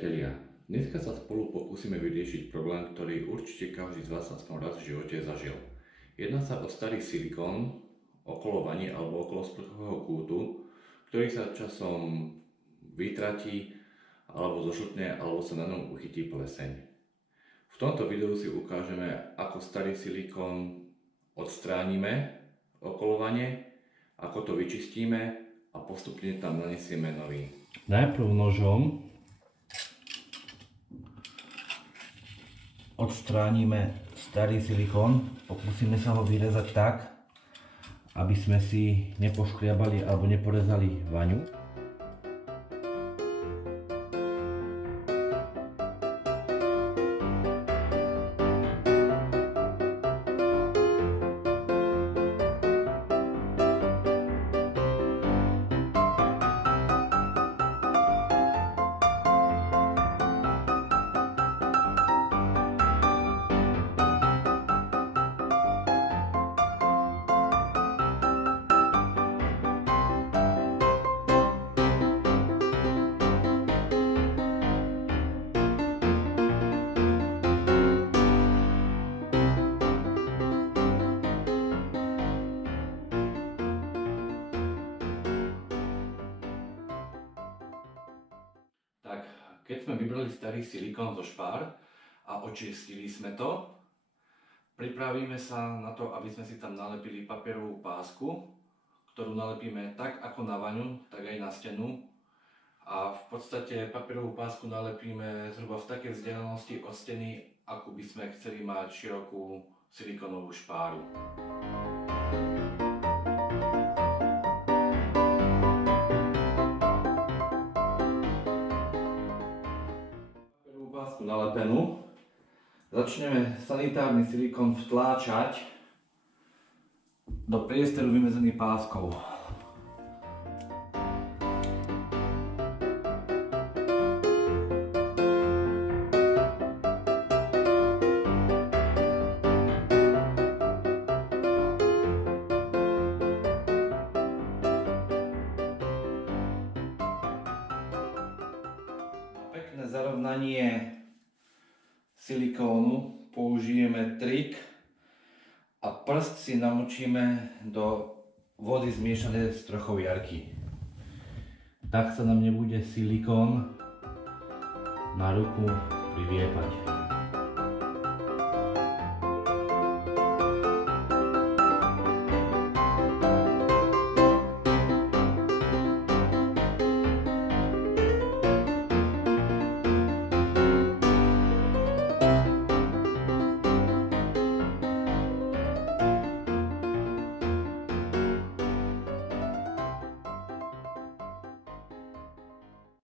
priatelia, dneska sa spolu pokúsime vyriešiť problém, ktorý určite každý z vás aspoň raz v živote zažil. Jedná sa o starý silikón okolo vani alebo okolo sprchového kútu, ktorý sa časom vytratí alebo zošltne alebo sa na ňom uchytí pleseň. V tomto videu si ukážeme, ako starý silikón odstránime okolo vane, ako to vyčistíme a postupne tam nanesieme nový. Najprv nožom odstránime starý silikón, pokúsime sa ho vyrezať tak, aby sme si nepoškriabali alebo neporezali vaňu. Tak, keď sme vybrali starý silikón zo špár a očistili sme to, pripravíme sa na to, aby sme si tam nalepili papierovú pásku, ktorú nalepíme tak ako na vaňu, tak aj na stenu. A v podstate papierovú pásku nalepíme zhruba v takej vzdialenosti od steny, ako by sme chceli mať širokú silikónovú špáru. Nalepenú. Začneme sanitárny silikón vtláčať do priestoru vymedzený páskou. Na pekné zarovnanie silikónu použijeme trik a prst si namočíme do vody zmiešanej s trochou jarky. Tak sa nám nebude silikón na ruku priliepať.